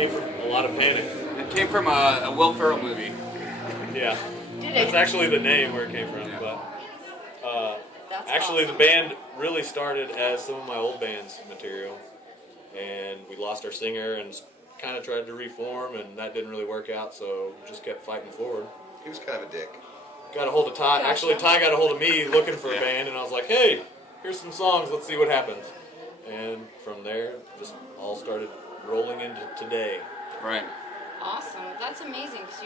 came from a lot of panic. It came from a Will Ferrell movie. Yeah. Did That's it? actually the name where it came from. Yeah. But That's actually, awesome. the band really started as some of my old band's material, and we lost our singer and kind of tried to reform, and that didn't really work out. So we just kept fighting forward. He was kind of a dick. Got a hold of Ty. Gotcha. Actually, Ty got a hold of me looking for a band, and I was like, "Hey, here's some songs. Let's see what happens." And from there, just all started rolling into today. Right. Awesome. That's amazing because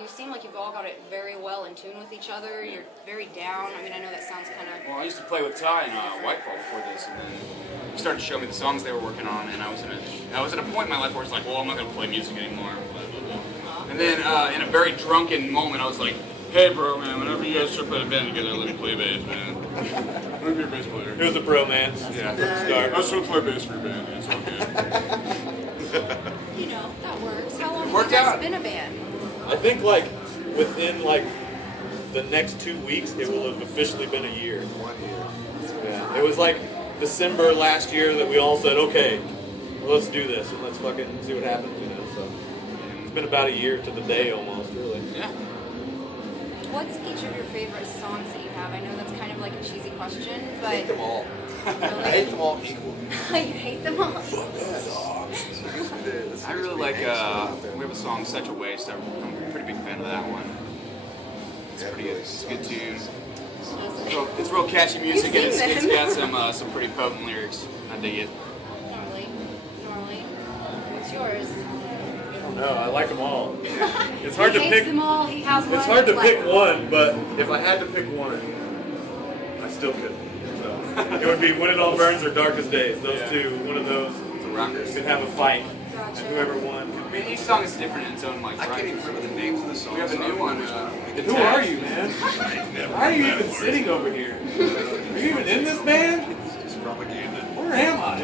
you seem like you've all got it very well in tune with each other. You're very down. I mean, I know that sounds kind of... Well, I used to play with Ty in Whitefall before this, and then he started to show me the songs they were working on, and I was at a point in my life where it's like, well, I'm not going to play music anymore. Blah, blah, blah. And then in a very drunken moment, I was like, hey, bro, man, whenever you guys start playing a band together, let me play bass, man. Let me be a bass player. It was a bromance. Yeah. From the start. I just want to play bass for your band. It's all good. You know, that works. How long have Worked you guys out. been a band? I think like within like the next 2 weeks, it will have officially been a year. 1 year. Yeah. It was like December last year that we all said, okay, well, let's do this and let's fucking see what happens, you know. So it's been about a year to the day almost, really. Yeah. What's each of your favorite songs that you have? I know that's kind of like a cheesy question, I but... hate them all. Really? I hate them all equally. You hate them all? I really like, we have a song, Such a Waste. I'm a pretty big fan of that one. It's a good tune. It's real catchy music, and it's got some pretty potent lyrics. I dig it. Normally. What's yours? I don't know. I like them all. It's hard He to hates pick. them all. He has one. It's hard to He pick likes one, but if I had to pick one, I still couldn't. So it would be When It All Burns or Darkest Days. Those two, one of those. It's a rocker. Could have a fight, Gotcha. and whoever won. I mean, each song is different in its own, like, I can't even remember the names of the songs. We have a new one. Who are you, man? Why are you even sitting over here? Are you even in this band? It's propaganda. Where am I?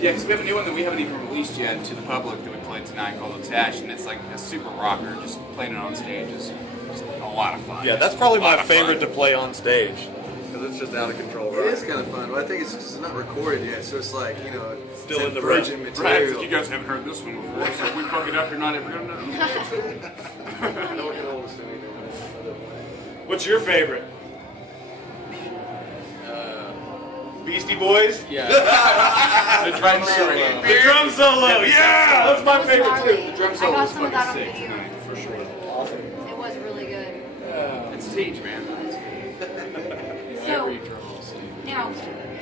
Yeah, because we have a new one that we haven't even released yet to the public that we played tonight called Attached, and it's like a super rocker. Just playing it on stage is just a lot of fun. Yeah, that's probably A lot my of favorite fun. to play on stage. Because it's just out of control. It is kind of fun, but I think it's just it's not recorded yet, so it's like, you know, Still it's in the virgin rough. Right, material. you guys haven't heard this one before, so if we fuck it up, you're not ever gonna know. No one can hold us to anything. What's your favorite? Beastie Boys? Yeah. The drum solo. The drum solo! Yeah! That's my favorite gnarly. too. The drum I solo got was some of that on fucking sick video. tonight, for sure. It was really good. It's Siege, man. So, now,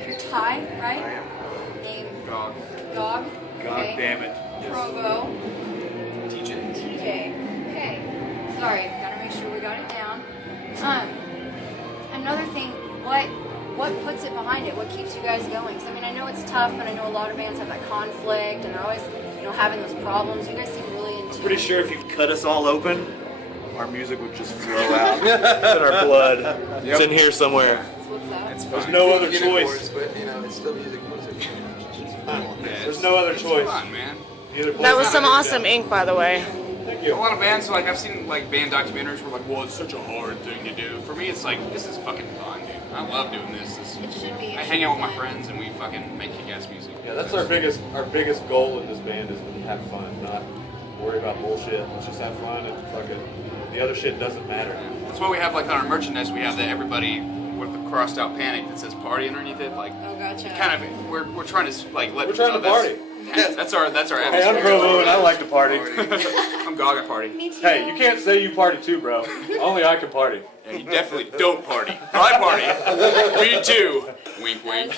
you're Ty, right? I am. Name Gog. Gog. God Okay. damn it. Provo. DJ. TJ. Okay. Sorry, gotta make sure we got it down. Another thing, what puts it behind it? What keeps you guys going? 'Cause I mean, I know it's tough, and I know a lot of bands have that conflict, and they're always, having those problems. You guys seem really in tune. Pretty sure if you cut us all open, our music would just flow out. It's in our blood. It's in here somewhere. That's what's up. It's There's fun. no other You get it choice. for us, but, you know, it's still music. It's fun. Yeah, There's no other it's choice. fun, man. Either play That was it some or awesome down. ink, by the way. Thank A you. lot of bands, like I've seen like band documentaries where like, well, it's such a hard thing to do. For me, it's like, this is fucking fun, dude. I love doing this. It should be. I hang out with my friends and we fucking make kick-ass music. Yeah, that's our biggest goal in this band is to have fun, not worry about bullshit. Let's just have fun and fucking the other shit doesn't matter. That's why we have like on our merchandise, we have that everybody with the crossed out panic that says party underneath it. Like, Oh, gotcha. kind of, we're trying to like let We're people trying to know party. That's our Hey, I'm atmosphere. Provo and I like to party. I'm Gaga party. Me too. Hey, you can't say you party too, bro. Only I can party. Yeah, you definitely don't party. I party. Me too. Wink, wink.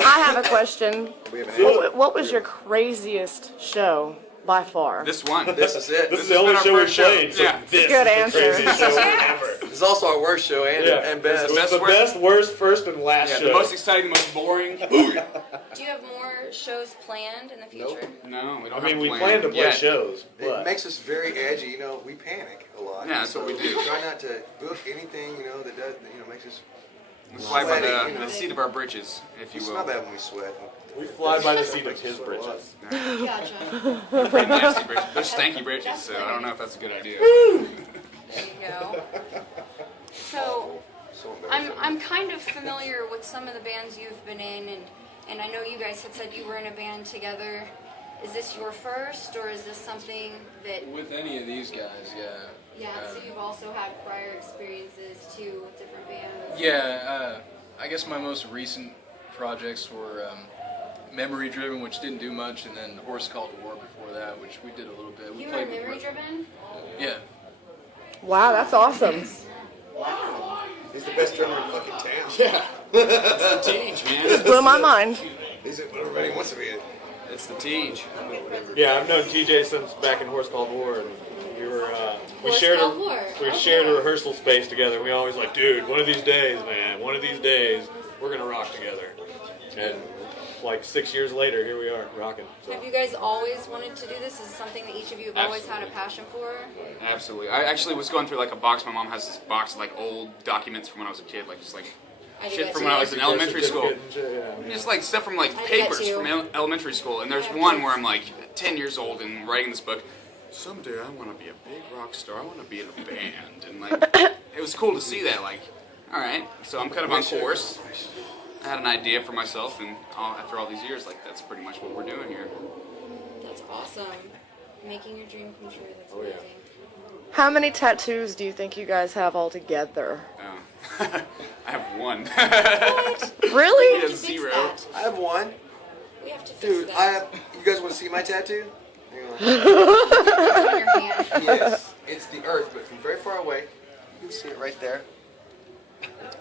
I have a question. We have an What was your craziest show by far? This one. This is it. This is has the only been our show we first show. played. So Yeah. this Good is answer. the craziest show ever. It's also our worst show and, Yeah. and best. It was the worst- best, worst, first, and last Yeah, show. the most exciting, the most boring. Do you have more shows planned in the future? No, we I don't mean, have we a plan to play yet. shows, It but makes us very edgy, you know. We panic a lot. Yeah, that's what we do. Try not to book anything, you know, that does, makes us. We fly by Sweaty, you know. the seat of our britches, if you It's will. not bad when we sweat. we fly by the seat of his britches. Gotcha. Pretty nasty britches. They're stanky britches, so I don't know if that's a good idea. There you go. So, So embarrassing. I'm kind of familiar with some of the bands you've been in, and I know you guys had said you were in a band together. Is this your first, or is this something that? With any of these guys, yeah. Yeah, so you've also had prior experiences too with different bands. Yeah, I guess my most recent projects were Memory Driven, which didn't do much, and then Horse Called War before that, which we did a little bit. We You were played Memory Driven? Yeah. Wow, that's awesome. He's the best drummer in fucking town. Yeah. It's the Teej, man. Just blew my mind. He's what everybody wants to be. It's the Teej. Yeah, I've known TJ since back in Horse Called War, and we were we Horse shared Called War. we Okay. shared a rehearsal space together. We always like, dude, one of these days, man, one of these days, we're gonna rock together. And like 6 years later, here we are rocking. So. Have you guys always wanted to do this? Is this something that each of you have always had a passion for? Absolutely. I actually was going through like a box. My mom has this box of like old documents from when I was a kid, like just like I do shit that from too. when I was in elementary school. Certificate and shit, yeah. Just like stuff from like I do that papers too. from elementary school. And there's have one kids. where I'm like 10 years old and writing this book. Someday I want to be a big rock star. I want to be in a band. And like, it was cool to see that. Like, all right, so I'm kind of on course. I had an idea for myself, and after all these years, like that's pretty much what we're doing here. That's awesome. Making your dream come true. That's Oh, yeah. amazing. How many tattoos do you think you guys have altogether? I have one. Really? We have to Yeah, fix 0. that. I have one. We have to fix Dude, that. I have. You guys want to see my tattoo? Hang on. It's on your hand. Yes, it's the Earth, but from very far away. You can see it right there.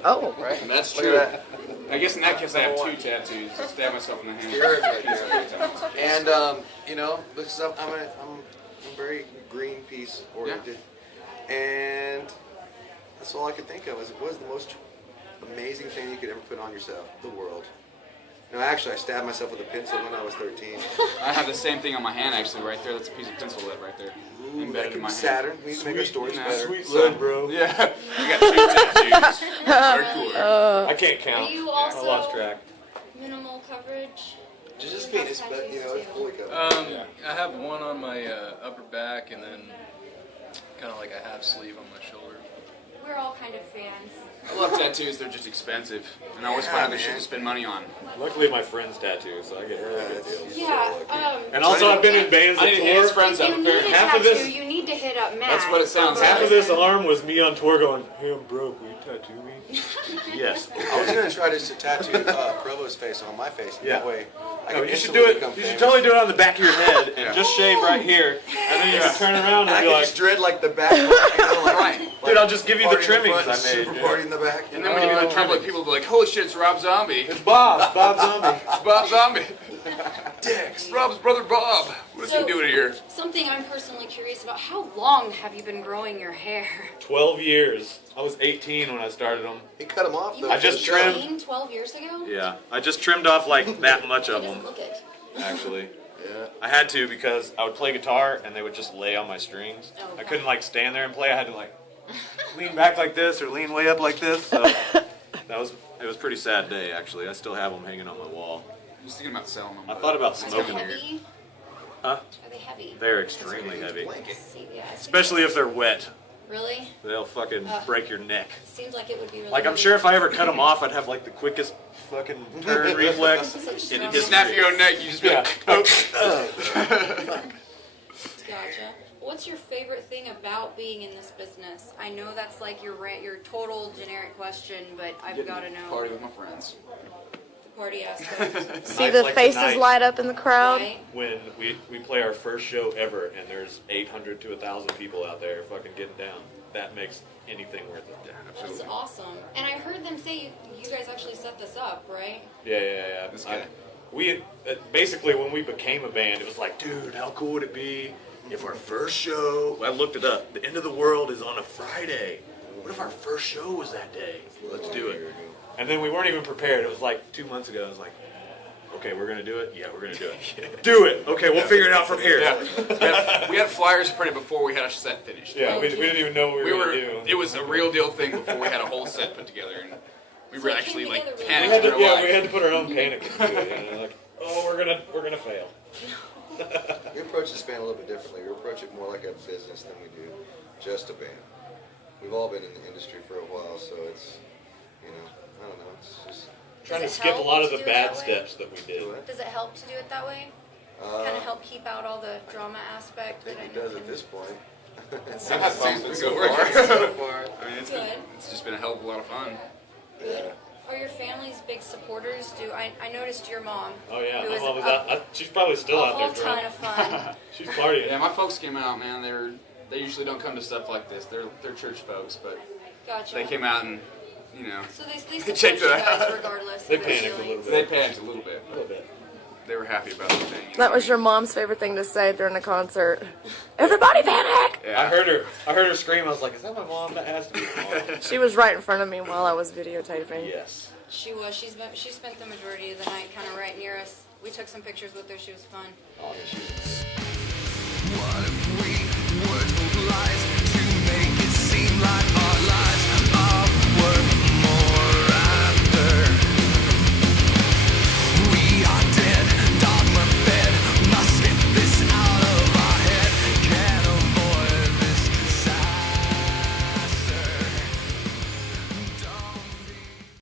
Oh. Right? That's Look true. at I guess in that case, I have 2 tattoos. I stab myself in the hand. The Earth right there. And you know, because I'm very Greenpeace oriented, and that's all I could think of. It was the most amazing thing you could ever put on yourself. The world. No, actually, I stabbed myself with a pencil when I was 13. I have the same thing on my hand, actually, right there. That's a piece of pencil lead right there. Ooh, Embedded that in my could be hand. Saturn. We need to make our stories better. Sweet lead, bro. Yeah, I got 2 tattoos. Hardcore. I can't Are count. you I lost also track. minimal coverage? Just penis, but you know, it's fully covered. I have one on my upper back, and then kind of like a half sleeve on my shoulder. We're all kind of fans. I love tattoos. They're just expensive, and I always find other shit to spend money on. Luckily, my friend's tattoos, so I get really good deals. Yeah. And also, I've been in bands I that need to hit his tour. friends If up. you need a half of tattoo, this- you need to hit up Matt. That's what it sounds like. Half of this arm was me on tour going, hey, I'm broke, will you tattoo me? Yes. I was gonna try to tattoo Provo's face on my face. And Yeah. That way, I No, can you should instantly do it. become You should famous. totally do it on the back of your head and just shave right here, and then you can turn around And I and can be like, just dread like the back. You know, like, Right. dude, I'll just give you the party in trimmings front, I made. Super dude. party in the back. And then when you get in public, people will be like, "Holy shit, it's Rob Zombie! It's Bob Zombie. It's Bob Zombie! Dicks. Rob's brother Bob. What is he So- doing here?" Something I'm personally curious about. How long have you been growing your hair? 12 years. I was 18 when I started them. He cut him off You though. I just were trimmed- 18 12 years ago? Yeah, I just trimmed off like that much He of doesn't them, look it. actually. Yeah. I had to because I would play guitar and they would just lay on my strings. Oh, I okay. couldn't like stand there and play. I had to like lean back like this or lean way up like this. So it was a pretty sad day actually. I still have them hanging on my wall. I was thinking about selling them. I thought about Are they smoking them. heavy? Huh? Are they heavy? They're extremely heavy, See, yeah, I see. especially if they're wet. Really? They'll fucking break your neck. Seems like it would be really Like I'm sure if I ever cut them off, I'd have like the quickest fucking turn reflex Such in strong- history. Snap your own neck. You just be like, Gotcha. What's your favorite thing about being in this business? I know that's like your total generic question, but I've got to know. party with my friends. The party aspect. See Nights the like faces tonight. light up in the crowd? Right? When we play our first show ever and there's 800 to 1,000 people out there fucking getting down, that makes anything worth it. That's awesome. And I heard them say you guys actually set this up, right? Yeah. This guy. We basically when we became a band, it was like, dude, how cool would it be if our first show? I looked it up. The end of the world is on a Friday. What if our first show was that day? Let's do it. And then we weren't even prepared. It was like 2 months ago. I was like, okay, we're gonna do it. Yeah, we're gonna do it. Do it. Okay, we'll figure it out from here. Yeah. We had flyers printed before we had a set finished. Yeah, we didn't even know what we were gonna do. It was a real deal thing before we had a whole set put together, and we So were it actually came like together really We panicked had in to, our yeah, life. we had to put our own panic into it. And like, oh, we're gonna fail. We approach this band a little bit differently. We approach it more like a business than we do just a band. We've all been in the industry for a while, so it's, you know, I don't know, it's just. Trying to Does it skip a help lot of to the do it bad that way? steps that we did. Does it help to do it that way? kind of help keep out all the drama aspect? I think that he know does can- at this point. I've had fun with it so So far. far. So far. I mean, Good. it's just been a hell of a lot of fun. Good. Are your families big supporters? I noticed your mom. Oh yeah, who my is mom was a- out. She's probably still a out there whole drunk. ton of fun. She's partying. Yeah, my folks came out, man. They usually don't come to stuff like this. They're church folks, but Gotcha. they came out and So they They support checked you it out. guys regardless. They of their panicked a little feelings. bit. they panicked a little bit. A little bit. They were happy about the thing. That was your mom's favorite thing to say during a concert. Everybody panic! Yeah. I heard her scream. I was like, "Is that my mom? That has to be my mom." She was right in front of me while I was videotaping. Yes. She was. She spent the majority of the night kind of right near us. We took some pictures with her. She was fun. Oh, yeah, she was. What if we would lies?